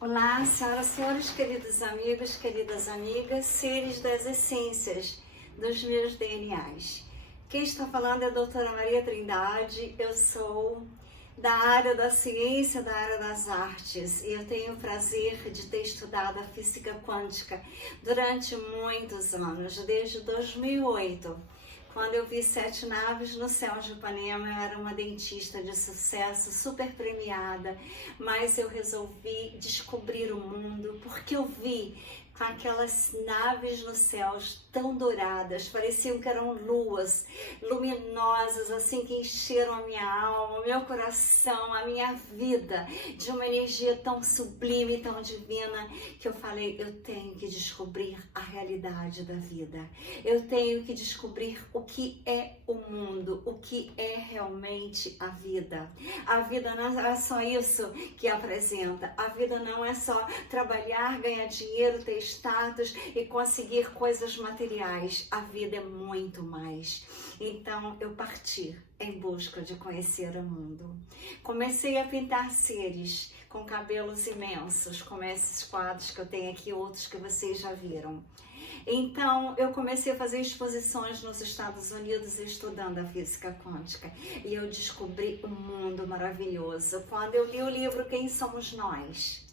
Olá, senhoras e senhores, queridas amigas, seres das essências dos meus DNAs. Quem está falando é a doutora Maria Trindade, eu sou da área da ciência, da área das artes, e eu tenho o prazer de ter estudado a física quântica durante muitos anos, desde 2008. Quando eu vi 7 naves no céu de Ipanema, eu era uma dentista de sucesso, super premiada, mas eu resolvi descobrir o mundo porque eu vi com aquelas naves nos céus tão douradas, pareciam que eram luas luminosas, assim, que encheram a minha alma, o meu coração, a minha vida, de uma energia tão sublime, tão divina, que eu falei, eu tenho que descobrir a realidade da vida, eu tenho que descobrir o que é o mundo, o que é realmente a vida. A vida não é só isso que apresenta, a vida não é só trabalhar, ganhar dinheiro, ter status e conseguir coisas materiais. A vida é muito mais. Então eu parti em busca de conhecer o mundo. Comecei a pintar seres com cabelos imensos, como esses quadros que eu tenho aqui, outros que vocês já viram. Então, eu comecei a fazer exposições nos Estados Unidos estudando a física quântica e eu descobri um mundo maravilhoso. Quando eu li o livro Quem Somos Nós,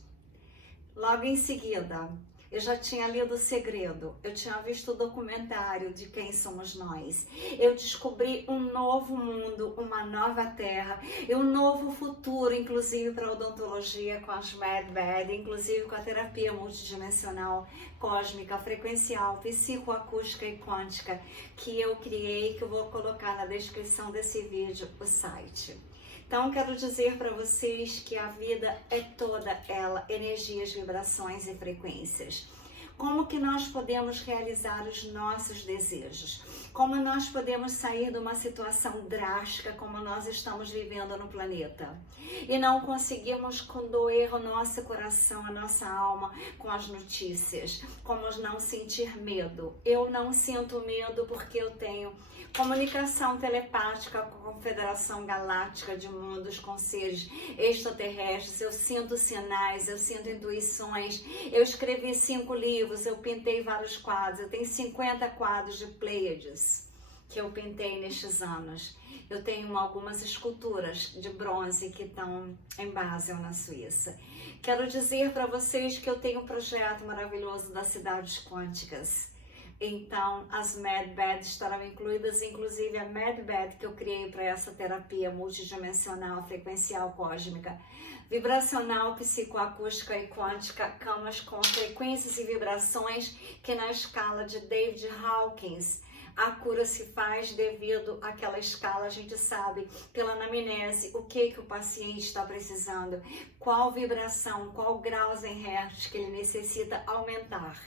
logo em seguida, eu já tinha lido O Segredo, eu tinha visto o documentário de Quem Somos Nós. Eu descobri um novo mundo, uma nova terra e um novo futuro, inclusive para a odontologia com as MedBed, inclusive com a terapia multidimensional, cósmica, frequencial, psicoacústica e quântica que eu criei, que eu vou colocar na descrição desse vídeo, o site. Então, quero dizer para vocês que a vida é toda ela, energias, vibrações e frequências. Como que nós podemos realizar os nossos desejos? Como nós podemos sair de uma situação drástica como nós estamos vivendo no planeta? E não conseguimos condoer o nosso coração, a nossa alma com as notícias. Como não sentir medo? Eu não sinto medo porque eu tenho comunicação telepática com a Confederação Galáctica de Mundos, com seres extraterrestres. Eu sinto sinais, eu sinto intuições. Eu escrevi 5 livros, eu pintei vários quadros. Eu tenho 50 quadros de Pleiades que eu pintei nestes anos. Eu tenho algumas esculturas de bronze que estão em Basel, na Suíça. Quero dizer para vocês que eu tenho um projeto maravilhoso das cidades quânticas. Então, as MedBed estarão incluídas, inclusive a MedBed que eu criei para essa terapia multidimensional, frequencial, cósmica, vibracional, psicoacústica e quântica, camas com frequências e vibrações que na escala de David Hawkins, a cura se faz devido àquela escala, a gente sabe pela anamnese o que o paciente está precisando, qual vibração, qual graus em hertz que ele necessita aumentar.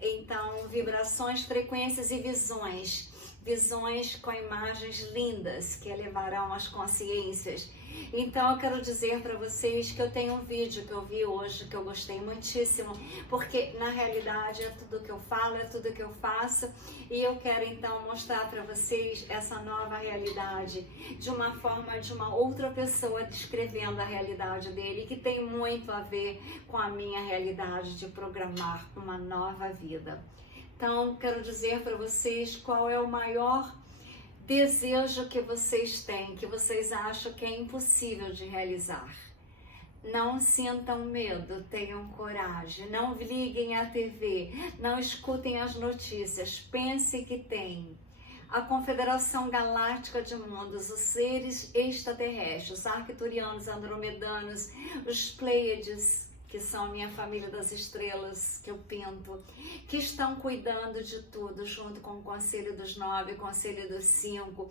Então, vibrações, frequências e visões com imagens lindas que elevarão as consciências. Então, eu quero dizer para vocês que eu tenho um vídeo que eu vi hoje, que eu gostei muitíssimo, porque na realidade é tudo que eu falo, é tudo que eu faço, e eu quero então mostrar para vocês essa nova realidade, de uma forma de uma outra pessoa descrevendo a realidade dele, que tem muito a ver com a minha realidade de programar uma nova vida. Então, quero dizer para vocês qual é o maior desejo que vocês têm, que vocês acham que é impossível de realizar. Não sintam medo, tenham coragem, não liguem à TV, não escutem as notícias, pense que tem. A Confederação Galáctica de Mundos, os seres extraterrestres, os arcturianos, andromedanos, os Pleiades, que são a minha família das estrelas, que eu pinto, que estão cuidando de tudo, junto com o Conselho dos 9, o Conselho dos 5,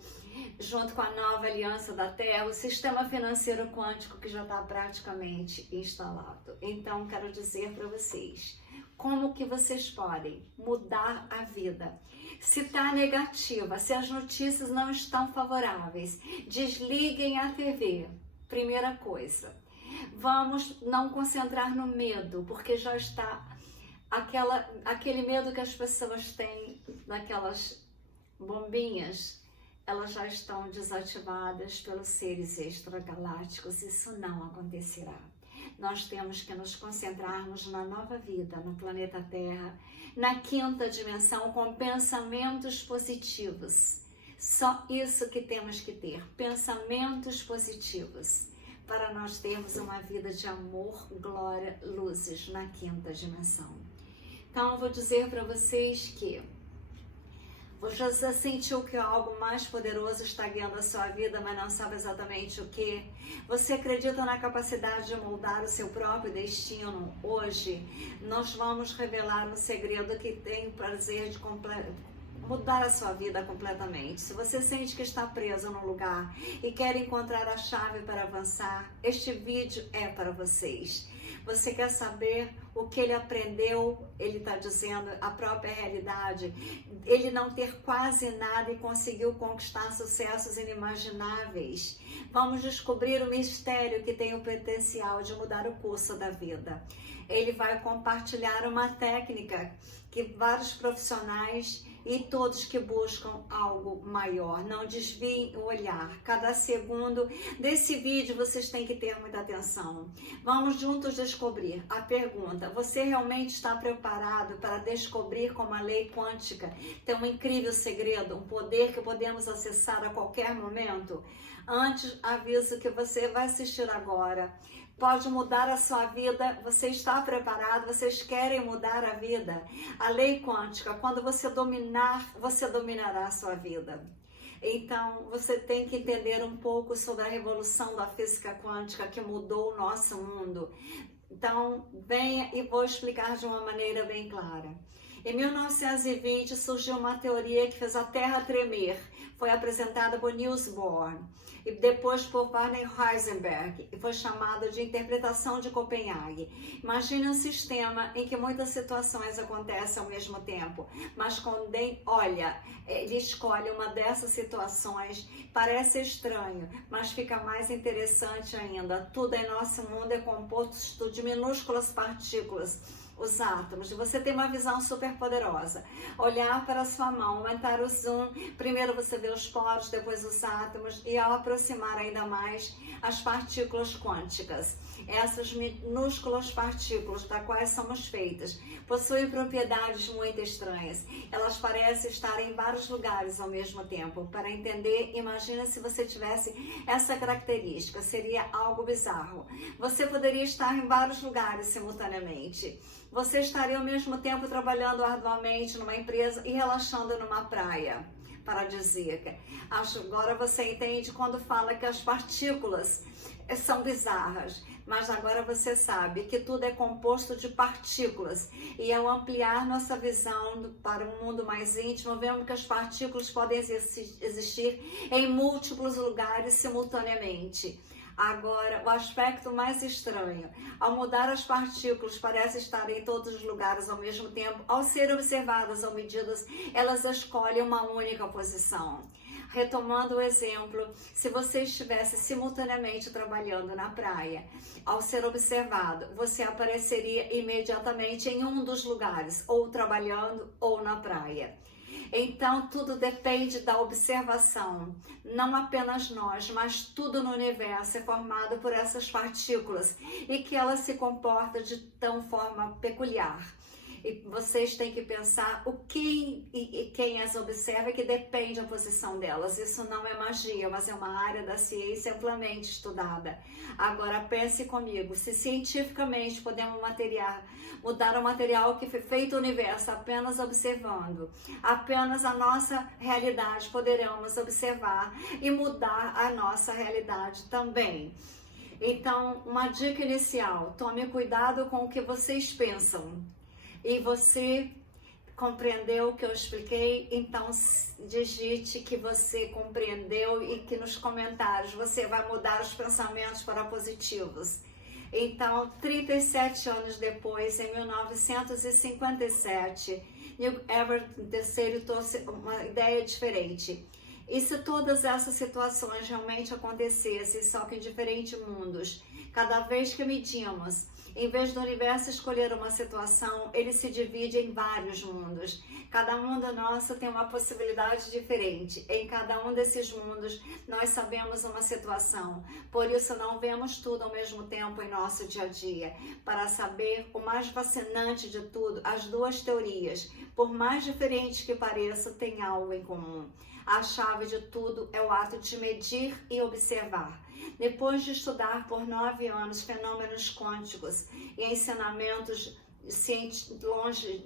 junto com a nova Aliança da Terra, o sistema financeiro quântico que já está praticamente instalado. Então, quero dizer para vocês, como que vocês podem mudar a vida? Se está negativa, se as notícias não estão favoráveis, desliguem a TV, primeira coisa. Vamos não concentrar no medo, porque já está aquele medo que as pessoas têm daquelas bombinhas, elas já estão desativadas pelos seres extragalácticos, isso não acontecerá. Nós temos que nos concentrarmos na nova vida, no planeta Terra, na quinta dimensão, com pensamentos positivos. Só isso que temos que ter, pensamentos positivos, para nós termos uma vida de amor, glória, luzes na quinta dimensão. Então, eu vou dizer para vocês que você já sentiu que algo mais poderoso está guiando a sua vida, mas não sabe exatamente o que? Você acredita na capacidade de moldar o seu próprio destino? Hoje, nós vamos revelar um segredo que tem o prazer de mudar a sua vida completamente. Se você sente que está preso num lugar e quer encontrar a chave para avançar, este vídeo é para vocês. Você quer saber o que ele aprendeu? Ele está dizendo a própria realidade. Ele não ter quase nada e conseguiu conquistar sucessos inimagináveis. Vamos descobrir o mistério que tem o potencial de mudar o curso da vida. Ele vai compartilhar uma técnica que vários profissionais e todos que buscam algo maior, não desviem o olhar. Cada segundo desse vídeo vocês têm que ter muita atenção. Vamos juntos descobrir a pergunta: você realmente está preparado para descobrir como a lei quântica tem um incrível segredo, um poder que podemos acessar a qualquer momento? Antes, aviso que você vai assistir agora pode mudar a sua vida. Você está preparado? Vocês querem mudar a vida? A lei quântica, quando você dominar, você dominará a sua vida. Então, você tem que entender um pouco sobre a revolução da física quântica que mudou o nosso mundo. Então, venha e vou explicar de uma maneira bem clara. Em 1920, surgiu uma teoria que fez a Terra tremer. Foi apresentada por Niels Bohr e depois por Werner Heisenberg e foi chamada de interpretação de Copenhague. Imagine um sistema em que muitas situações acontecem ao mesmo tempo, mas quando ele escolhe uma dessas situações, parece estranho, mas fica mais interessante ainda. Tudo em nosso mundo é composto de minúsculas partículas, os átomos. Você tem uma visão super poderosa. Olhar para a sua mão, aumentar o zoom. Primeiro você vê os poros, depois os átomos e ao aproximar ainda mais as partículas quânticas. Essas minúsculas partículas das quais somos feitas possuem propriedades muito estranhas. Elas parecem estar em vários lugares ao mesmo tempo. Para entender, imagina se você tivesse essa característica. Seria algo bizarro. Você poderia estar em vários lugares simultaneamente. Você estaria ao mesmo tempo trabalhando arduamente numa empresa e relaxando numa praia paradisíaca. Agora você entende quando fala que as partículas são bizarras, mas agora você sabe que tudo é composto de partículas. E ao ampliar nossa visão para um mundo mais íntimo, vemos que as partículas podem existir em múltiplos lugares simultaneamente. Agora, o aspecto mais estranho, ao mudar as partículas, parece estar em todos os lugares ao mesmo tempo. Ao ser observadas ou medidas, elas escolhem uma única posição. Retomando o exemplo, se você estivesse simultaneamente trabalhando na praia, ao ser observado, você apareceria imediatamente em um dos lugares, ou trabalhando ou na praia. Então, tudo depende da observação. Não apenas nós, mas tudo no universo é formado por essas partículas e que elas se comportam de tão forma peculiar. E vocês têm que pensar quem as observa, que depende da posição delas. Isso não é magia, mas é uma área da ciência amplamente estudada. Agora pense comigo, se cientificamente podemos mudar o material que foi feito o universo apenas observando, apenas a nossa realidade poderemos observar e mudar a nossa realidade também. Então, uma dica inicial, tome cuidado com o que vocês pensam. E você compreendeu o que eu expliquei? Então digite que você compreendeu e que nos comentários você vai mudar os pensamentos para positivos. Então, 37 anos depois, em 1957, Neil Everett III trouxe uma ideia diferente. E se todas essas situações realmente acontecessem, só que em diferentes mundos, Cada vez que medimos, em vez do universo escolher uma situação, ele se divide em vários mundos. Cada mundo nosso tem uma possibilidade diferente. Em cada um desses mundos, nós sabemos uma situação. Por isso, não vemos tudo ao mesmo tempo em nosso dia a dia. Para saber o mais fascinante de tudo, as duas teorias, por mais diferentes que pareçam, têm algo em comum. A chave de tudo é o ato de medir e observar. Depois de estudar por 9 anos fenômenos quânticos e ensinamentos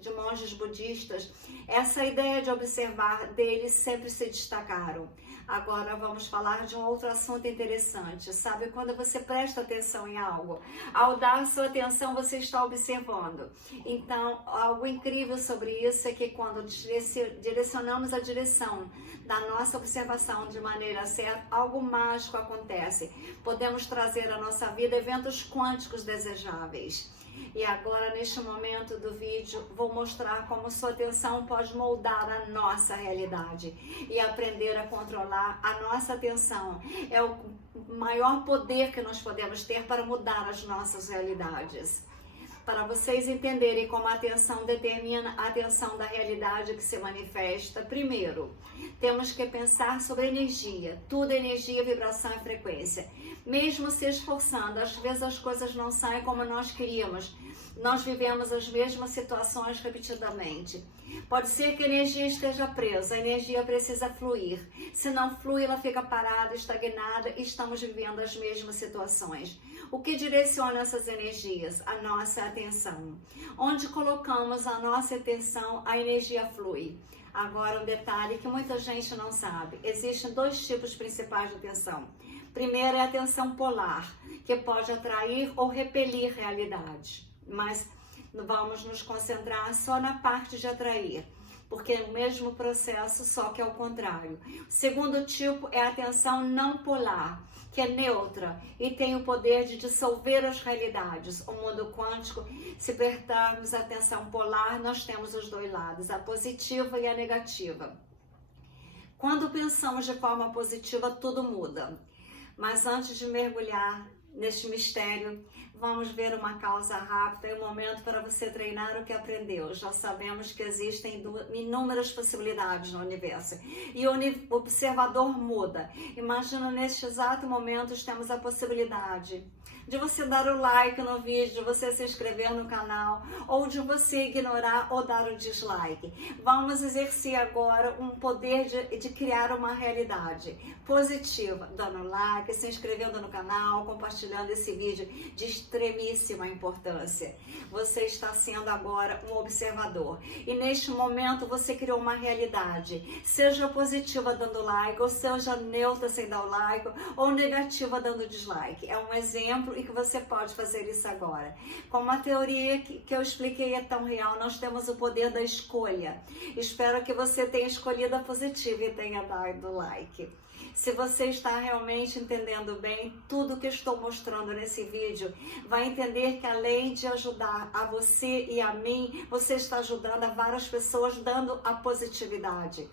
de monges budistas, essa ideia de observar deles sempre se destacaram. Agora vamos falar de um outro assunto interessante. Sabe quando você presta atenção em algo? Ao dar sua atenção, você está observando. Então, algo incrível sobre isso é que quando direcionamos a direção da nossa observação de maneira certa, algo mágico acontece. Podemos trazer à nossa vida eventos quânticos desejáveis. E agora, neste momento do vídeo, vou mostrar como sua atenção pode moldar a nossa realidade e aprender a controlar a nossa atenção. É o maior poder que nós podemos ter para mudar as nossas realidades. Para vocês entenderem como a atenção determina a atenção da realidade que se manifesta, primeiro, temos que pensar sobre energia. Tudo é energia, vibração e frequência. Mesmo se esforçando, às vezes as coisas não saem como nós queríamos. Nós vivemos as mesmas situações repetidamente. Pode ser que a energia esteja presa, a energia precisa fluir. Se não flui, ela fica parada, estagnada e estamos vivendo as mesmas situações. O que direciona essas energias? A nossa atenção. Onde colocamos a nossa atenção, a energia flui. Agora, um detalhe que muita gente não sabe. Existem 2 tipos principais de atenção. Primeiro é a atenção polar, que pode atrair ou repelir realidade. Mas vamos nos concentrar só na parte de atrair, porque é o mesmo processo, só que é o contrário. O segundo tipo é a atenção não polar, que é neutra e tem o poder de dissolver as realidades. O mundo quântico, se prestarmos atenção polar, nós temos os 2 lados, a positiva e a negativa. Quando pensamos de forma positiva, tudo muda. Mas antes de mergulhar neste mistério, vamos ver uma causa rápida e um momento para você treinar o que aprendeu. Já sabemos que existem inúmeras possibilidades no universo e o observador muda. Imagina, neste exato momento, temos a possibilidade de você dar o like no vídeo, de você se inscrever no canal, ou de você ignorar ou dar o dislike. Vamos exercer agora um poder de criar uma realidade positiva, dando like, se inscrevendo no canal, compartilhando esse vídeo de extremíssima importância. Você está sendo agora um observador e neste momento você criou uma realidade, seja positiva dando like, ou seja neutra sem dar o like, ou negativa dando dislike. É um exemplo e que você pode fazer isso agora. Como a teoria que eu expliquei é tão real, nós temos o poder da escolha. Espero que você tenha escolhido a positiva e tenha dado like. Se você está realmente entendendo bem tudo que estou mostrando nesse vídeo, vai entender que além de ajudar a você e a mim, você está ajudando a várias pessoas dando a positividade.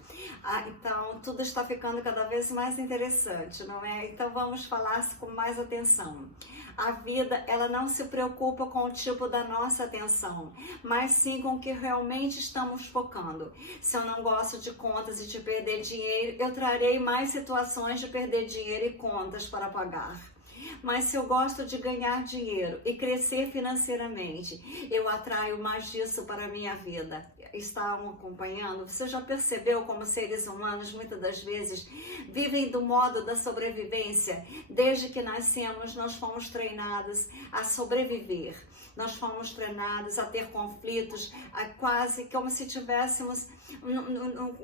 Então, tudo está ficando cada vez mais interessante, não é? Então, vamos falar com mais atenção. A vida, ela não se preocupa com o tipo da nossa atenção, mas sim com o que realmente estamos focando. Se eu não gosto de contas e de perder dinheiro, eu trarei mais situações de perder dinheiro e contas para pagar. Mas se eu gosto de ganhar dinheiro e crescer financeiramente, eu atraio mais disso para a minha vida. Estão acompanhando? Você já percebeu como seres humanos, muitas das vezes, vivem do modo da sobrevivência? Desde que nascemos, nós fomos treinados a sobreviver. Nós fomos treinados a ter conflitos, quase como se tivéssemos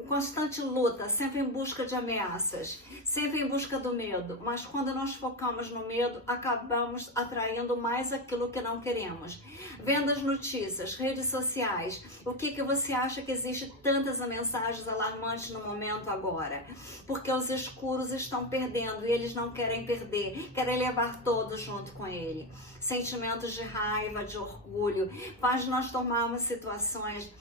constante luta, sempre em busca de ameaças, sempre em busca do medo. Mas quando nós focamos no medo, acabamos atraindo mais aquilo que não queremos. Vendo as notícias, redes sociais, o que você acha que existe tantas mensagens alarmantes no momento agora? Porque os escuros estão perdendo e eles não querem perder, querem levar todos junto com ele. Sentimentos de raiva, de orgulho, faz nós tomarmos situações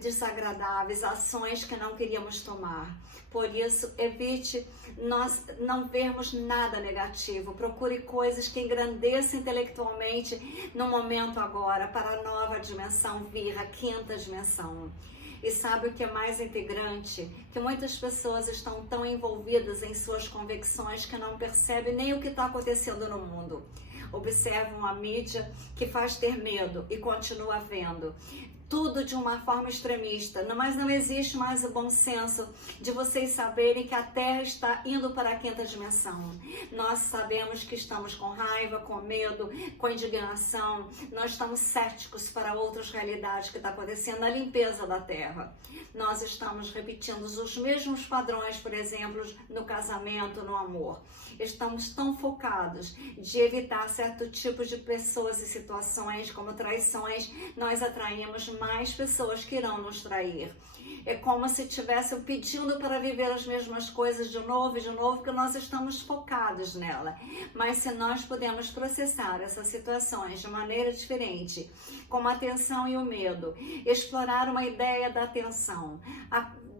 desagradáveis, ações que não queríamos tomar. Por isso, evite nós não vermos nada negativo. Procure coisas que engrandeçam intelectualmente no momento agora, para a nova dimensão vir, a quinta dimensão. E sabe o que é mais integrante? Que muitas pessoas estão tão envolvidas em suas convicções que não percebem nem o que está acontecendo no mundo. Observam a mídia que faz ter medo e continua vendo. Tudo de uma forma extremista, mas não existe mais o bom senso de vocês saberem que a Terra está indo para a quinta dimensão. Nós sabemos que estamos com raiva, com medo, com indignação, nós estamos céticos para outras realidades que está acontecendo na limpeza da Terra. Nós estamos repetindo os mesmos padrões, por exemplo, no casamento, no amor. Estamos tão focados de evitar certo tipo de pessoas e situações como traições, nós atraímos mais pessoas que irão nos trair. É como se estivessem pedindo para viver as mesmas coisas de novo, porque nós estamos focados nela. Mas se nós podemos processar essas situações de maneira diferente, como a atenção e o medo, explorar uma ideia da atenção,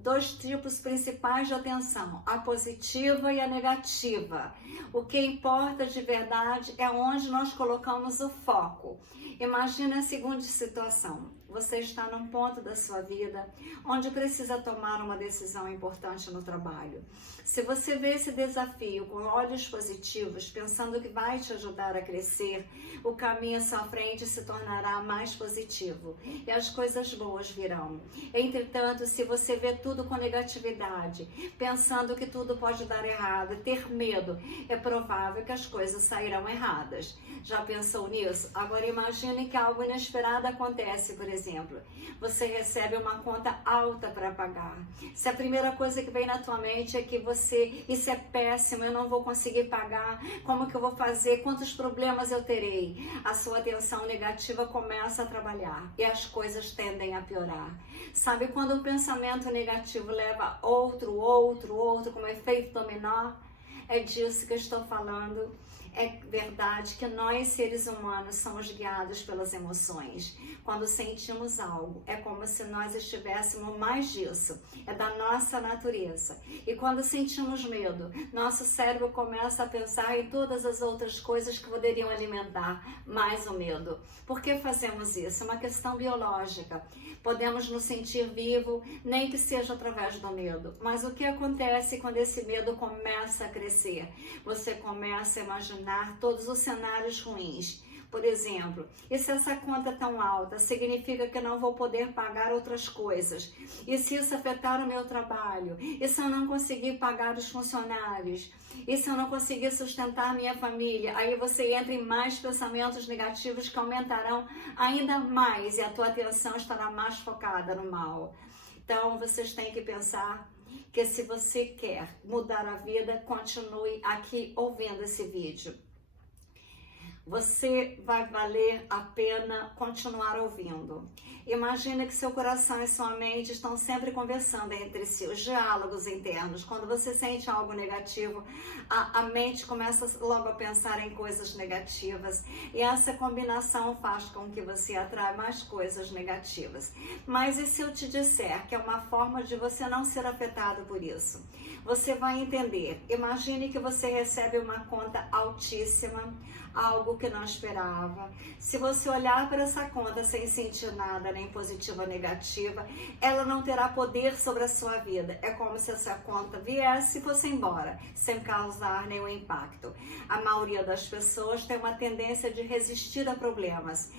dois tipos principais de atenção, a positiva e a negativa. O que importa de verdade é onde nós colocamos o foco. Imagina a seguinte situação. Você está num ponto da sua vida onde precisa tomar uma decisão importante no trabalho. Se você vê esse desafio com olhos positivos, pensando que vai te ajudar a crescer, o caminho à sua frente se tornará mais positivo e as coisas boas virão. Entretanto, se você vê tudo com negatividade, pensando que tudo pode dar errado, ter medo, é provável que as coisas sairão erradas. Já pensou nisso? Agora imagine que algo inesperado acontece, por exemplo. Você recebe uma conta alta para pagar. Se a primeira coisa que vem na tua mente é que isso é péssimo, eu não vou conseguir pagar, como que eu vou fazer, quantos problemas eu terei? A sua atenção negativa começa a trabalhar e as coisas tendem a piorar. Sabe quando um pensamento negativo leva outro, como efeito dominó? É disso que eu estou falando. É verdade que nós, seres humanos, somos guiados pelas emoções. Quando sentimos algo, é como se nós estivéssemos mais disso. É da nossa natureza. E quando sentimos medo, nosso cérebro começa a pensar em todas as outras coisas que poderiam alimentar mais o medo. Por que fazemos isso? É uma questão biológica. Podemos nos sentir vivo, nem que seja através do medo. Mas o que acontece quando esse medo começa a crescer? Você começa a imaginar todos os cenários ruins. Por exemplo, e se essa conta é tão alta, significa que eu não vou poder pagar outras coisas? E se isso afetar o meu trabalho? E se eu não conseguir pagar os funcionários? E se eu não conseguir sustentar minha família? Aí você entra em mais pensamentos negativos que aumentarão ainda mais e a tua atenção estará mais focada no mal. Então, vocês têm que pensar que se você quer mudar a vida, continue aqui ouvindo esse vídeo. Você vai valer a pena continuar ouvindo. Imagina que seu coração e sua mente estão sempre conversando entre si, os diálogos internos. Quando você sente algo negativo, a mente começa logo a pensar em coisas negativas. E essa combinação faz com que você atraia mais coisas negativas. Mas e se eu te disser que é uma forma de você não ser afetado por isso? Você vai entender. Imagine que você recebe uma conta altíssima, algo que não esperava. Se você olhar para essa conta sem sentir nada, nem positiva ou negativa, ela não terá poder sobre a sua vida. É como se essa conta viesse e fosse embora, sem causar nenhum impacto. A maioria das pessoas tem uma tendência de resistir a problemas,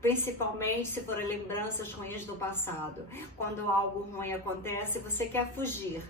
principalmente se forem lembranças ruins do passado. Quando algo ruim acontece, você quer fugir.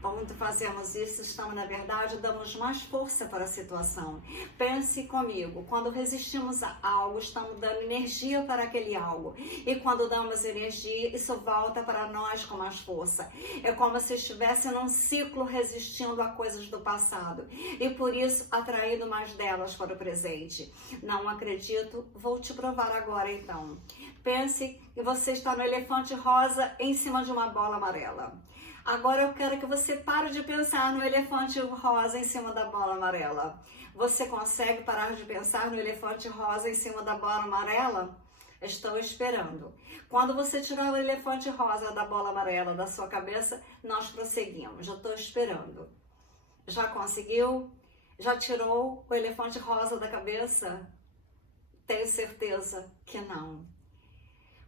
Quando fazemos isso, estamos, na verdade, damos mais força para a situação. Pense comigo, quando resistimos a algo, estamos dando energia para aquele algo. E quando damos energia, isso volta para nós com mais força. É como se estivesse num ciclo resistindo a coisas do passado. E por isso, atraindo mais delas para o presente. Não acredito? Vou te provar agora, então. Pense que você está no elefante rosa em cima de uma bola amarela. Agora eu quero que você pare de pensar no elefante rosa em cima da bola amarela. Você consegue parar de pensar no elefante rosa em cima da bola amarela? Estou esperando. Quando você tirar o elefante rosa da bola amarela da sua cabeça, nós prosseguimos. Eu estou esperando. Já conseguiu? Já tirou o elefante rosa da cabeça? Tenho certeza que não.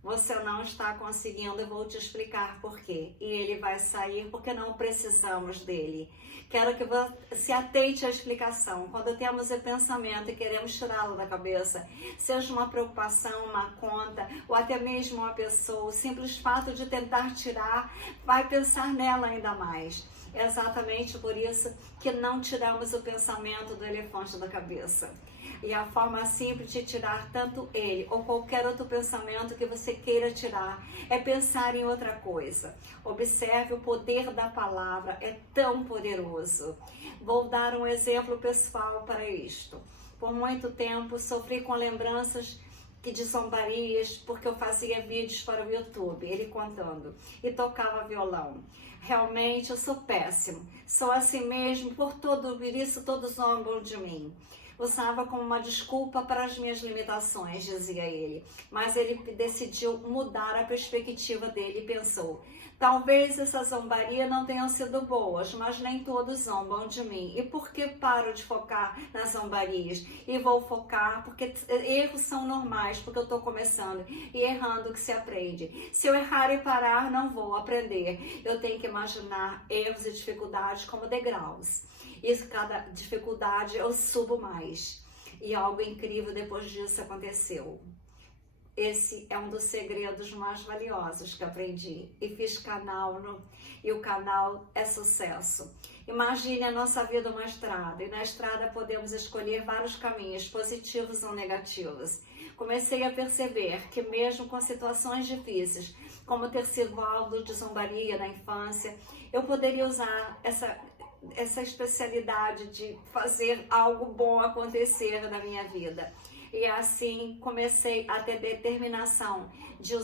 Você não está conseguindo, eu vou te explicar por quê. E ele vai sair porque não precisamos dele. Quero que você se atente à explicação. Quando temos o pensamento e queremos tirá-lo da cabeça, seja uma preocupação, uma conta, ou até mesmo uma pessoa, o simples fato de tentar tirar, vai pensar nela ainda mais. É exatamente por isso que não tiramos o pensamento do elefante da cabeça. E a forma simples de tirar tanto ele ou qualquer outro pensamento que você queira tirar é pensar em outra coisa. Observe, o poder da palavra é tão poderoso. Vou dar um exemplo pessoal para isto. Por muito tempo sofri com lembranças de zombarias, porque eu fazia vídeos para o YouTube, ele contando, e tocava violão. Realmente eu sou péssimo, sou assim mesmo, por isso todos zombam de mim. Usava como uma desculpa para as minhas limitações, dizia ele. Mas ele decidiu mudar a perspectiva dele e pensou: talvez essa zombaria não tenham sido boas, mas nem todos zombam de mim. E por que paro de focar nas zombarias? E vou focar porque erros são normais, porque eu estou começando. E errando que se aprende. Se eu errar e parar, não vou aprender. Eu tenho que imaginar erros e dificuldades como degraus. E cada dificuldade eu subo mais. E algo incrível depois disso aconteceu. Esse é um dos segredos mais valiosos que aprendi. E fiz canal, e o canal é sucesso. Imagine a nossa vida uma estrada. E na estrada podemos escolher vários caminhos, positivos ou negativos. Comecei a perceber que mesmo com situações difíceis, como ter sido alvo de zombaria na infância, eu poderia usar essa especialidade de fazer algo bom acontecer na minha vida. E assim comecei a ter determinação de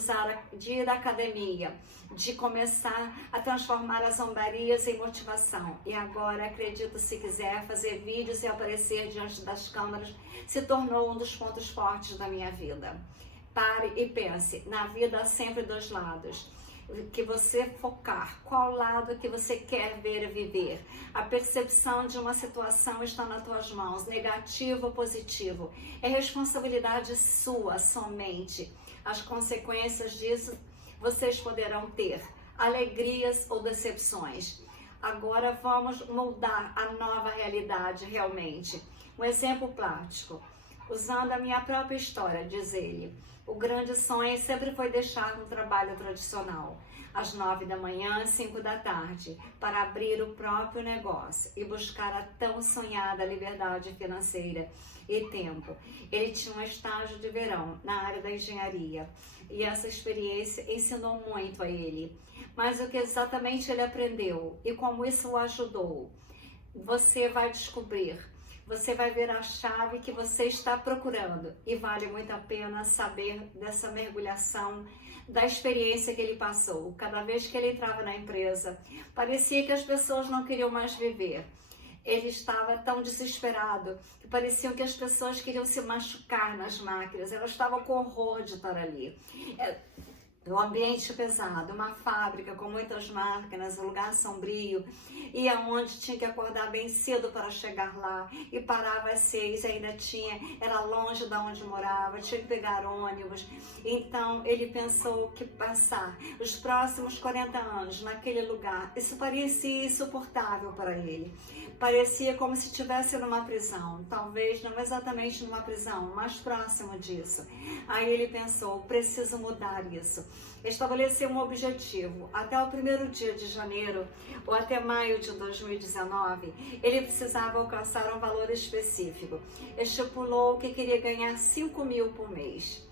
ir à academia, de começar a transformar as zombarias em motivação. E agora, acredito, se quiser, fazer vídeos e aparecer diante das câmeras se tornou um dos pontos fortes da minha vida. Pare e pense, na vida há sempre dois lados. Que você focar, qual lado que você quer ver e viver. A percepção de uma situação está nas tuas mãos, negativo ou positivo. É responsabilidade sua somente. As consequências disso vocês poderão ter, alegrias ou decepções. Agora vamos moldar a nova realidade realmente. Um exemplo prático, usando a minha própria história, diz ele. O grande sonho sempre foi deixar um trabalho tradicional, às 9 da manhã, às 5 da tarde, para abrir o próprio negócio e buscar a tão sonhada liberdade financeira e tempo. Ele tinha um estágio de verão na área da engenharia e essa experiência ensinou muito a ele. Mas o que exatamente ele aprendeu e como isso o ajudou, você vai descobrir. Você vai ver a chave que você está procurando e vale muito a pena saber dessa mergulhação, da experiência que ele passou. Cada vez que ele entrava na empresa, parecia que as pessoas não queriam mais viver. Ele estava tão desesperado que parecia que as pessoas queriam se machucar nas máquinas, elas estavam com horror de estar ali. Um ambiente pesado, uma fábrica com muitas máquinas, um lugar sombrio, e aonde tinha que acordar bem cedo para chegar lá, e parava às 6, ainda era longe de onde morava, tinha que pegar ônibus. Então ele pensou que passar os próximos 40 anos naquele lugar, isso parecia insuportável para ele. Parecia como se estivesse numa prisão, talvez não exatamente numa prisão, mas próximo disso. Aí ele pensou, preciso mudar isso. Estabeleceu um objetivo. Até o primeiro dia de janeiro, ou até maio de 2019, ele precisava alcançar um valor específico. Estipulou que queria ganhar 5.000 por mês.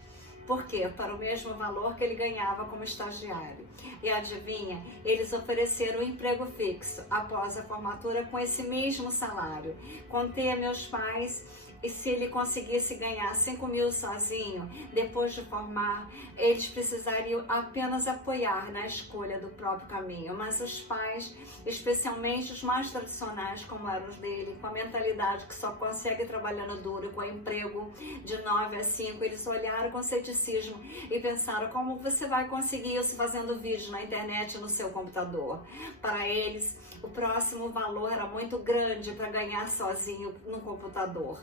Por quê? Para o mesmo valor que ele ganhava como estagiário. E adivinha, eles ofereceram um emprego fixo após a formatura com esse mesmo salário. Contei a meus pais e se ele conseguisse ganhar 5 mil sozinho, depois de formar, eles precisariam apenas apoiar na escolha do próprio caminho. Mas os pais, especialmente os mais tradicionais, como eram os dele, com a mentalidade que só consegue trabalhando duro, com emprego de 9 a 5, eles olharam com ceticismo e pensaram: como você vai conseguir isso fazendo vídeo na internet, no seu computador? Para eles, o próximo valor era muito grande para ganhar sozinho no computador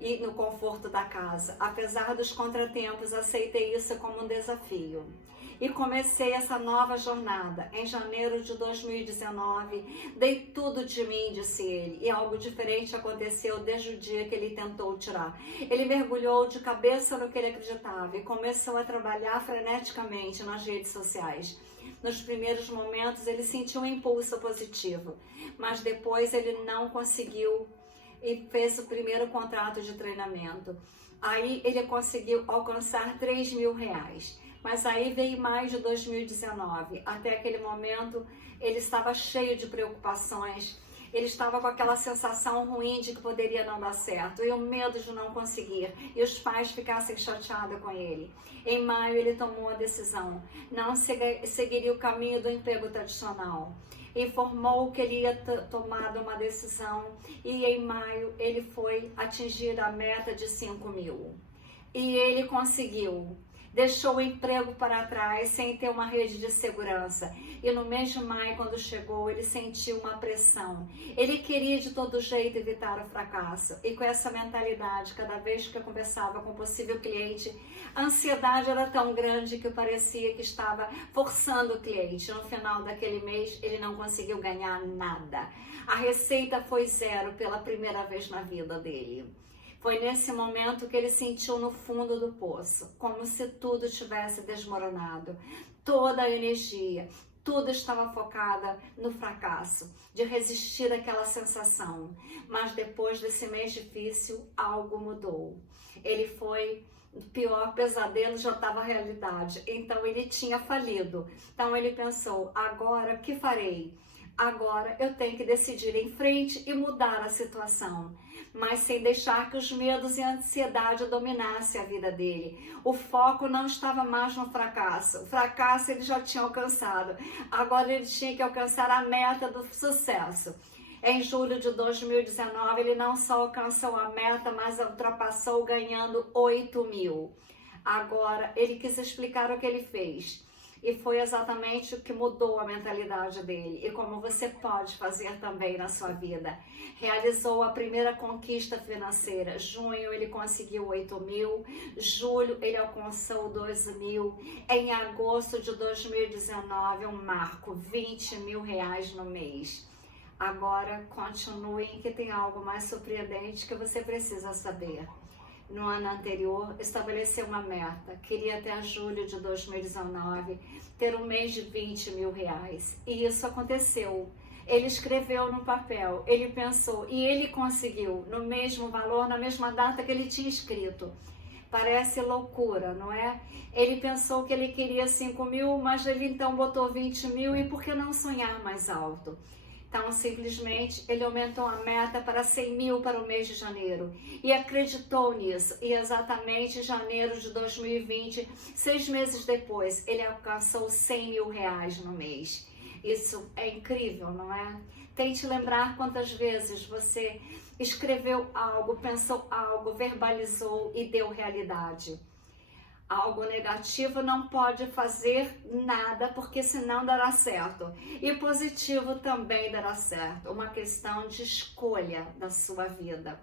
e no conforto da casa. Apesar dos contratempos, aceitei isso como um desafio. E comecei essa nova jornada. Em janeiro de 2019, dei tudo de mim, disse ele, e algo diferente aconteceu desde o dia que ele tentou tirar. Ele mergulhou de cabeça no que ele acreditava e começou a trabalhar freneticamente nas redes sociais. Nos primeiros momentos, ele sentiu um impulso positivo, mas depois ele não conseguiu e fez o primeiro contrato de treinamento. Aí ele conseguiu alcançar R$3.000. Mas aí veio mais de 2019. Até aquele momento, ele estava cheio de preocupações. Ele estava com aquela sensação ruim de que poderia não dar certo. E o medo de não conseguir. E os pais ficassem chateados com ele. Em maio, ele tomou a decisão. Não seguiria o caminho do emprego tradicional. Informou que ele ia tomar uma decisão. E em maio, ele foi atingir a meta de 5 mil. E ele conseguiu. Deixou o emprego para trás sem ter uma rede de segurança. E no mês de maio, quando chegou, ele sentiu uma pressão. Ele queria de todo jeito evitar o fracasso. E com essa mentalidade, cada vez que eu conversava com um possível cliente, a ansiedade era tão grande que parecia que estava forçando o cliente. No final daquele mês, ele não conseguiu ganhar nada. A receita foi 0 pela primeira vez na vida dele. Foi nesse momento que ele sentiu no fundo do poço, como se tudo tivesse desmoronado. Toda a energia, tudo estava focada no fracasso, de resistir àquela sensação. Mas depois desse mês difícil, algo mudou. Ele foi... O pior pesadelo já estava a realidade. Então ele tinha falido. Então ele pensou: agora o que farei? Agora eu tenho que decidir em frente e mudar a situação, mas sem deixar que os medos e a ansiedade dominassem a vida dele. O foco não estava mais no fracasso. O fracasso ele já tinha alcançado. Agora ele tinha que alcançar a meta do sucesso. Em julho de 2019, ele não só alcançou a meta, mas ultrapassou ganhando 8 mil. Agora, ele quis explicar o que ele fez. E foi exatamente o que mudou a mentalidade dele. E como você pode fazer também na sua vida. Realizou a primeira conquista financeira. Junho ele conseguiu 8 mil. Julho ele alcançou 12 mil. Em agosto de 2019, um marco, 20 mil reais no mês. Agora continuem que tem algo mais surpreendente que você precisa saber. No ano anterior, estabeleceu uma meta, queria até julho de 2019 ter um mês de 20 mil reais. E isso aconteceu. Ele escreveu no papel, ele pensou e ele conseguiu no mesmo valor, na mesma data que ele tinha escrito. Parece loucura, não é? Ele pensou que ele queria 5 mil, mas ele então botou 20 mil e por que não sonhar mais alto? Então, simplesmente, ele aumentou a meta para 100 mil para o mês de janeiro e acreditou nisso. E exatamente em janeiro de 2020, 6 meses depois, ele alcançou 100 mil reais no mês. Isso é incrível, não é? Tente lembrar quantas vezes você escreveu algo, pensou algo, verbalizou e deu realidade. Algo negativo não pode fazer nada, porque senão dará certo. E positivo também dará certo. Uma questão de escolha da sua vida.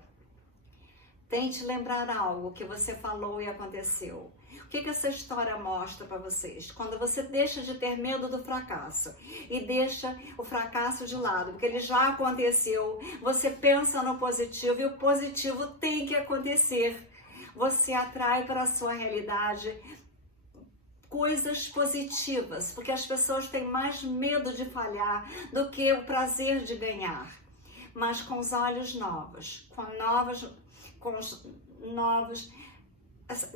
Tente lembrar algo que você falou e aconteceu. O que essa história mostra para vocês? Quando você deixa de ter medo do fracasso e deixa o fracasso de lado, porque ele já aconteceu, você pensa no positivo e o positivo tem que acontecer. Você atrai para a sua realidade coisas positivas, porque as pessoas têm mais medo de falhar do que o prazer de ganhar. Mas com os olhos novos,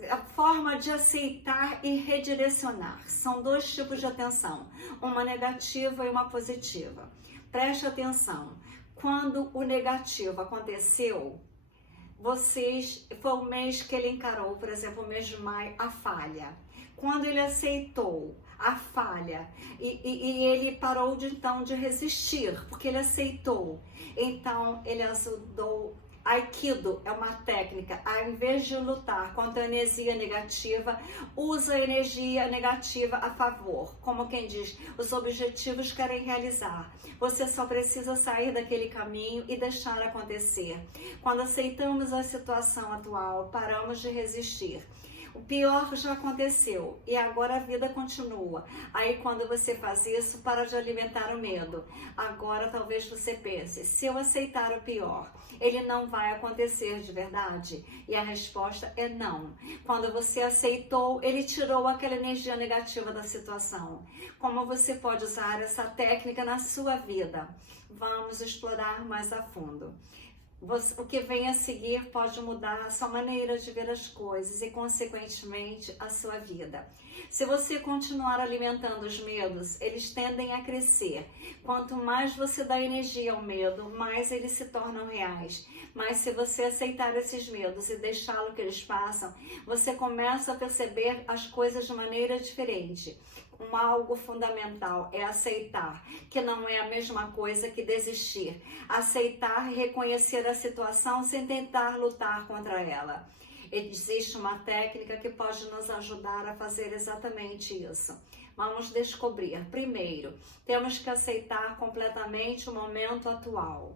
a forma de aceitar e redirecionar. São 2 tipos de atenção, uma negativa e uma positiva. Preste atenção, quando o negativo aconteceu, foi o mês que ele encarou, por exemplo, o mês de maio, a falha. Quando ele aceitou a falha e ele parou então de resistir, porque ele aceitou. Então ele ajudou. Aikido é uma técnica, ao invés de lutar contra a energia negativa, usa a energia negativa a favor. Como quem diz, os objetivos querem realizar. Você só precisa sair daquele caminho e deixar acontecer. Quando aceitamos a situação atual, paramos de resistir. O pior já aconteceu e agora a vida continua. Aí quando você faz isso, para de alimentar o medo. Agora talvez você pense, se eu aceitar o pior, ele não vai acontecer de verdade? E a resposta é não. Quando você aceitou, ele tirou aquela energia negativa da situação. Como você pode usar essa técnica na sua vida? Vamos explorar mais a fundo. O que vem a seguir pode mudar a sua maneira de ver as coisas e, consequentemente, a sua vida. Se você continuar alimentando os medos, eles tendem a crescer. Quanto mais você dá energia ao medo, mais eles se tornam reais. Mas se você aceitar esses medos e deixá-lo que eles passam, você começa a perceber as coisas de maneira diferente. Algo fundamental é aceitar que não é a mesma coisa que desistir. Aceitar e reconhecer a situação sem tentar lutar contra ela. Existe uma técnica que pode nos ajudar a fazer exatamente isso. Vamos descobrir. Primeiro, temos que aceitar completamente o momento atual.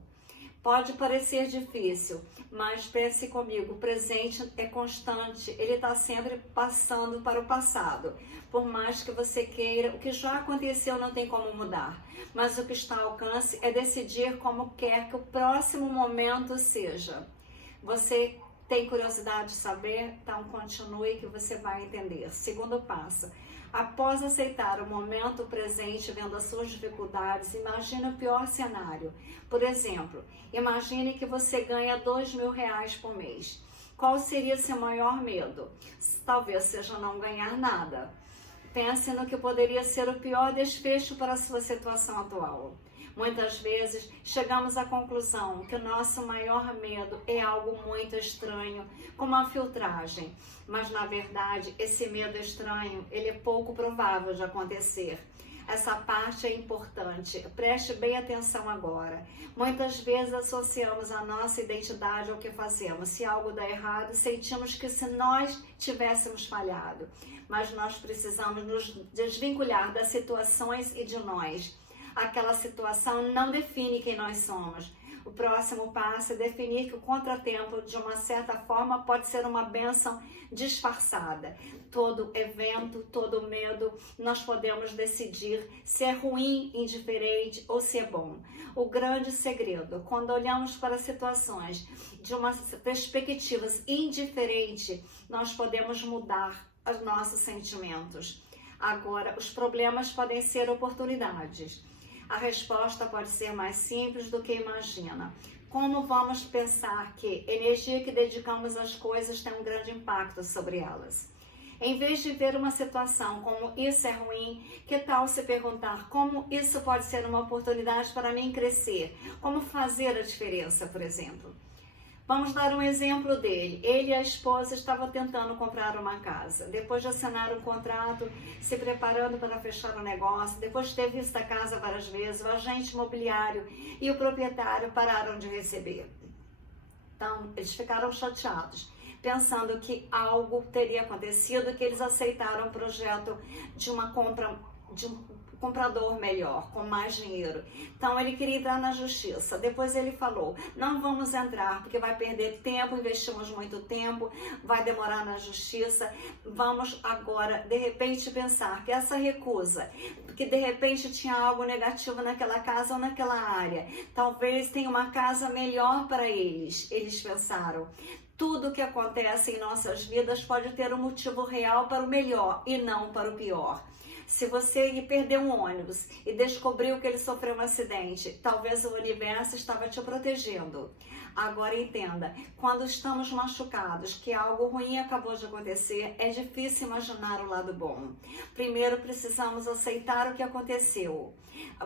Pode parecer difícil, mas pense comigo, o presente é constante, ele está sempre passando para o passado. Por mais que você queira, o que já aconteceu não tem como mudar, mas o que está ao alcance é decidir como quer que o próximo momento seja. Você tem curiosidade de saber? Então continue que você vai entender. Segundo passo. Após aceitar o momento presente, vendo as suas dificuldades, imagine o pior cenário. Por exemplo, imagine que você ganha R$2.000 por mês. Qual seria seu maior medo? Talvez seja não ganhar nada. Pense no que poderia ser o pior desfecho para a sua situação atual. Muitas vezes chegamos à conclusão que o nosso maior medo é algo muito estranho, como a filtragem. Mas na verdade, esse medo estranho, ele é pouco provável de acontecer. Essa parte é importante, preste bem atenção agora. Muitas vezes associamos a nossa identidade ao que fazemos. Se algo dá errado, sentimos que se nós tivéssemos falhado. Mas nós precisamos nos desvincular das situações e de nós. Aquela situação não define quem nós somos. O próximo passo é definir que o contratempo, de uma certa forma, pode ser uma bênção disfarçada. Todo evento, todo medo, nós podemos decidir se é ruim, indiferente ou se é bom. O grande segredo, quando olhamos para situações de uma perspectiva indiferente, nós podemos mudar os nossos sentimentos. Agora, os problemas podem ser oportunidades. A resposta pode ser mais simples do que imagina. Como vamos pensar que a energia que dedicamos às coisas tem um grande impacto sobre elas? Em vez de ver uma situação como isso é ruim, que tal se perguntar como isso pode ser uma oportunidade para mim crescer? Como fazer a diferença, por exemplo? Vamos dar um exemplo dele. Ele e a esposa estavam tentando comprar uma casa. Depois de assinar um contrato, se preparando para fechar o negócio, depois de ter visto a casa várias vezes, o agente imobiliário e o proprietário pararam de receber. Então, eles ficaram chateados, pensando que algo teria acontecido, que eles aceitaram o projeto de uma compra, de um comprador melhor, com mais dinheiro. Então ele queria entrar na justiça. Depois ele falou, não vamos entrar porque vai perder tempo, investimos muito tempo, vai demorar na justiça. Vamos agora, de repente, pensar que essa recusa, que de repente tinha algo negativo naquela casa ou naquela área, talvez tenha uma casa melhor para eles, eles pensaram. Tudo que acontece em nossas vidas pode ter um motivo real para o melhor e não para o pior. Se você perdeu um ônibus e descobriu que ele sofreu um acidente, talvez o universo estava te protegendo. Agora entenda, quando estamos machucados, que algo ruim acabou de acontecer, é difícil imaginar o lado bom. Primeiro precisamos aceitar o que aconteceu.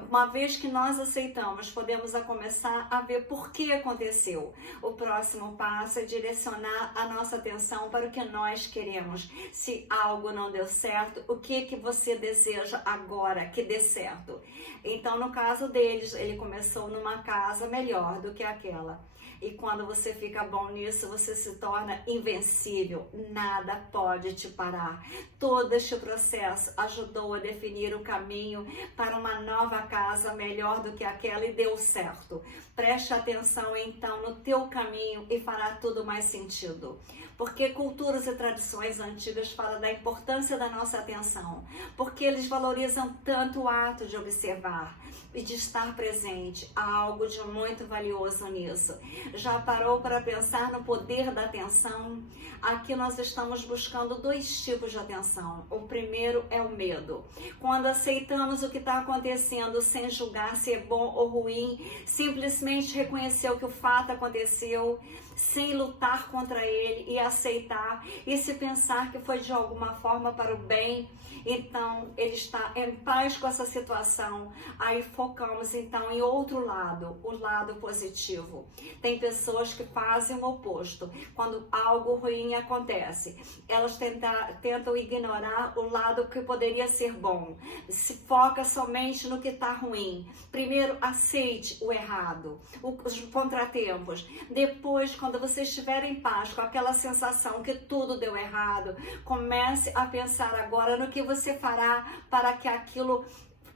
Uma vez que nós aceitamos, podemos começar a ver por que aconteceu. O próximo passo é direcionar a nossa atenção para o que nós queremos. Se algo não deu certo, o que você deseja agora que dê certo? Então, no caso deles, ele começou numa casa melhor do que aquela. E quando você fica bom nisso, você se torna invencível. Nada pode te parar. Todo este processo ajudou a definir o caminho para uma nova casa melhor do que aquela e deu certo. Preste atenção então no teu caminho e fará tudo mais sentido. Porque culturas e tradições antigas falam da importância da nossa atenção. Porque eles valorizam tanto o ato de observar e de estar presente. Há algo de muito valioso nisso. Já parou para pensar no poder da atenção? Aqui nós estamos buscando dois tipos de atenção. O primeiro é o medo. Quando aceitamos o que está acontecendo sem julgar se é bom ou ruim, simplesmente reconhecer o que o fato aconteceu, sem lutar contra ele e aceitar, e se pensar que foi de alguma forma para o bem, então ele está em paz com essa situação. Aí focamos então em outro lado, o lado positivo. Tem pessoas que fazem o oposto. Quando algo ruim acontece, elas tentam ignorar o lado que poderia ser bom. Se foca somente no que está ruim. Primeiro aceite o errado, os contratempos. Depois, quando você estiver em paz com aquela sensação que tudo deu errado, comece a pensar agora no que você fará para que aquilo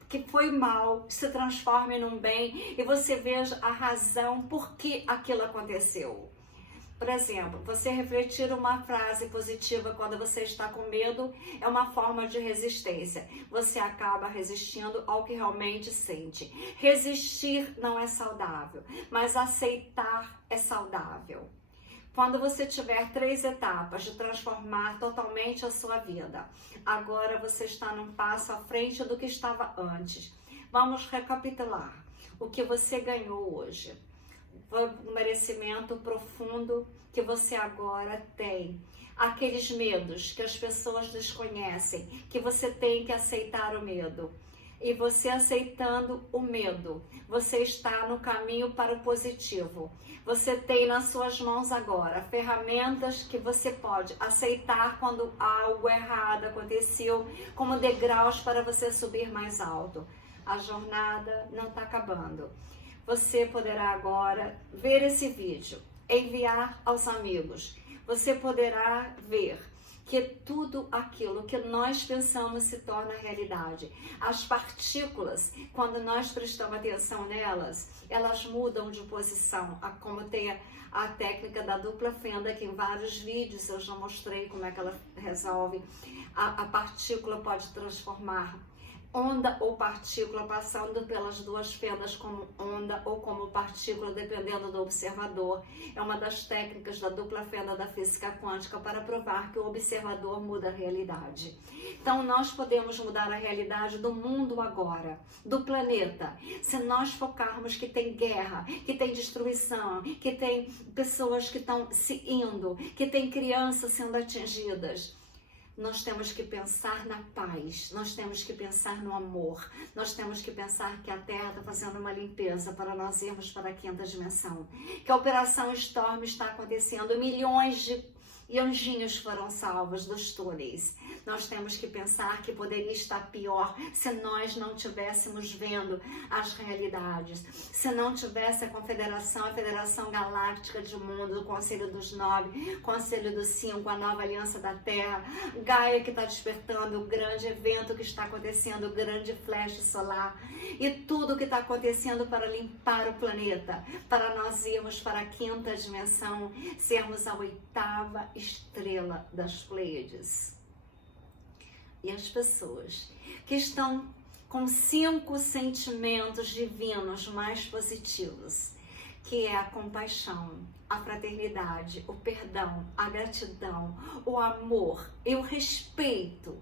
que foi mal se transforme num bem e você veja a razão por que aquilo aconteceu. Por exemplo, você refletir uma frase positiva quando você está com medo é uma forma de resistência. Você acaba resistindo ao que realmente sente. Resistir não é saudável, mas aceitar é saudável. Quando você tiver 3 etapas de transformar totalmente a sua vida, agora você está num passo à frente do que estava antes. Vamos recapitular o que você ganhou hoje. Foi um merecimento profundo que você agora tem. Aqueles medos que as pessoas desconhecem, que você tem que aceitar o medo. E você aceitando o medo, você está no caminho para o positivo. Você tem nas suas mãos agora ferramentas que você pode aceitar quando algo errado aconteceu, como degraus para você subir mais alto. A jornada não está acabando. Você poderá agora ver esse vídeo, enviar aos amigos. Você poderá ver que tudo aquilo que nós pensamos se torna realidade. As partículas, quando nós prestamos atenção nelas, elas mudam de posição, como tem a técnica da dupla fenda, que em vários vídeos eu já mostrei como é que ela resolve. A partícula pode transformar onda ou partícula, passando pelas duas fendas como onda ou como partícula, dependendo do observador. É uma das técnicas da dupla fenda da física quântica para provar que o observador muda a realidade. Então, nós podemos mudar a realidade do mundo agora, do planeta, se nós focarmos que tem guerra, que tem destruição, que tem pessoas que estão se indo, que tem crianças sendo atingidas. Nós temos que pensar na paz, nós temos que pensar no amor, nós temos que pensar que a Terra está fazendo uma limpeza para nós irmos para a 5ª dimensão, que a Operação Storm está acontecendo, milhões de anjinhos foram salvos dos túneis. Nós temos que pensar que poderia estar pior se nós não estivéssemos vendo as realidades, se não tivesse a Federação Galáctica de Mundo, o Conselho dos 9, Conselho dos 5, a Nova Aliança da Terra, Gaia que está despertando, o grande evento que está acontecendo, o grande flash solar e tudo que está acontecendo para limpar o planeta, para nós irmos para a 5ª dimensão, sermos a 8ª estrela das Pleiades. E as pessoas que estão com 5 sentimentos divinos mais positivos, que é a compaixão, a fraternidade, o perdão, a gratidão, o amor e o respeito.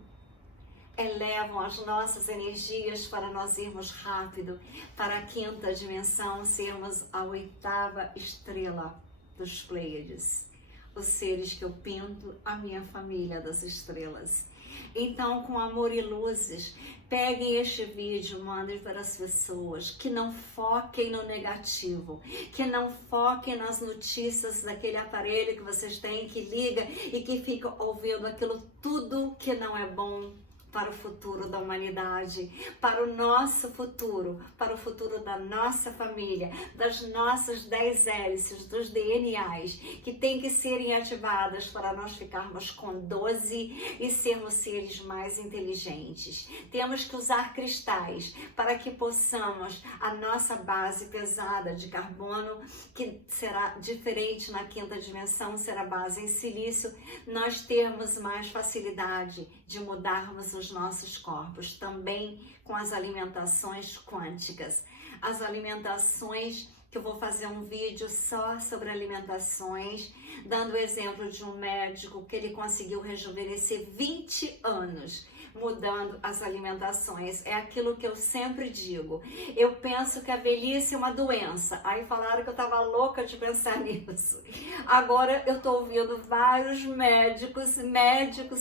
elevam as nossas energias para nós irmos rápido para a quinta dimensão, sermos a oitava estrela dos Pleiades, os seres que eu pinto, a minha família das estrelas. Então, com amor e luzes, peguem este vídeo, mandem para as pessoas, que não foquem no negativo, que não foquem nas notícias daquele aparelho que vocês têm, que liga e que fica ouvindo aquilo tudo que não é bom para o futuro da humanidade, para o nosso futuro, para o futuro da nossa família, das nossas 10 hélices, dos DNAs, que tem que serem ativadas para nós ficarmos com 12 e sermos seres mais inteligentes. Temos que usar cristais para que possamos, a nossa base pesada de carbono, que será diferente na quinta dimensão, será base em silício, nós termos mais facilidade de mudarmos os nossos corpos, também com as alimentações quânticas. As alimentações, que eu vou fazer um vídeo só sobre alimentações, dando o exemplo de um médico que ele conseguiu rejuvenescer 20 anos, mudando as alimentações. É aquilo que eu sempre digo. Eu penso que a velhice é uma doença. Aí falaram que eu estava louca de pensar nisso. Agora eu estou ouvindo vários médicos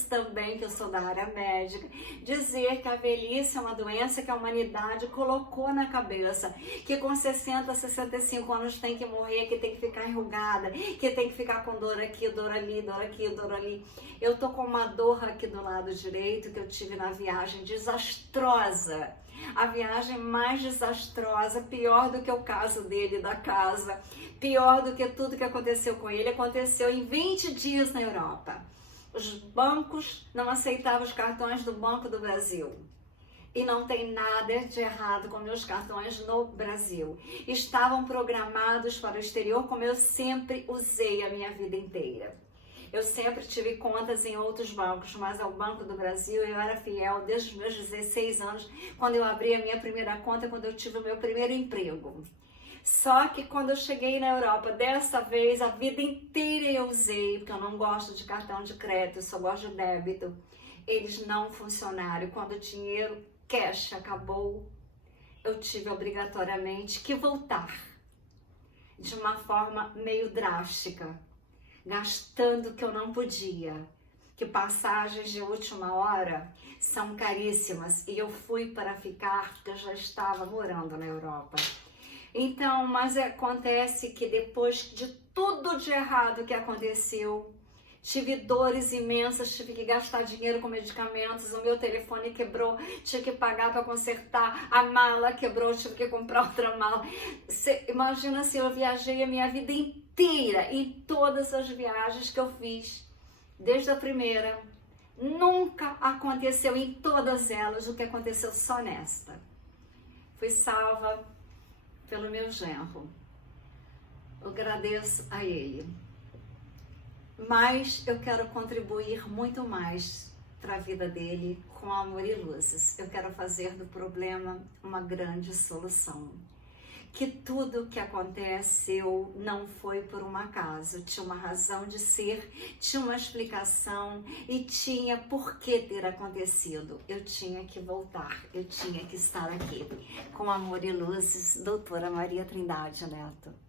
também, que eu sou da área médica, dizer que a velhice é uma doença que a humanidade colocou na cabeça, que com 60, 65 anos tem que morrer, que tem que ficar enrugada, que tem que ficar com dor aqui, dor ali, dor aqui, dor ali. Eu tô com uma dor aqui do lado direito que eu tive na viagem desastrosa. A viagem mais desastrosa, pior do que o caso dele da casa, pior do que tudo que aconteceu com ele, aconteceu em 20 dias na Europa. Os bancos não aceitavam os cartões do Banco do Brasil. E não tem nada de errado com meus cartões no Brasil. Estavam programados para o exterior, como eu sempre usei a minha vida inteira. Eu sempre tive contas em outros bancos, mas ao Banco do Brasil eu era fiel desde os meus 16 anos, quando eu abri a minha primeira conta, quando eu tive o meu primeiro emprego. Só que quando eu cheguei na Europa, dessa vez, a vida inteira eu usei, porque eu não gosto de cartão de crédito, eu só gosto de débito. Eles não funcionaram. Quando o dinheiro cash acabou, eu tive obrigatoriamente que voltar de uma forma meio drástica, gastando o que eu não podia, que passagens de última hora são caríssimas e eu fui para ficar porque eu já estava morando na Europa. Então, mas acontece que depois de tudo de errado que aconteceu, tive dores imensas, tive que gastar dinheiro com medicamentos, o meu telefone quebrou, tive que pagar para consertar, a mala quebrou, tive que comprar outra mala. Imagina se eu viajei a minha vida inteira, em todas as viagens que eu fiz, desde a primeira, nunca aconteceu em todas elas o que aconteceu só nesta. Fui salva pelo meu genro. Eu agradeço a ele. Mas eu quero contribuir muito mais para a vida dele com amor e luzes. Eu quero fazer do problema uma grande solução. Que tudo que aconteceu não foi por um acaso, tinha uma razão de ser, tinha uma explicação e tinha por que ter acontecido. Eu tinha que voltar, eu tinha que estar aqui. Com amor e luzes, doutora Maria Trindade Neto.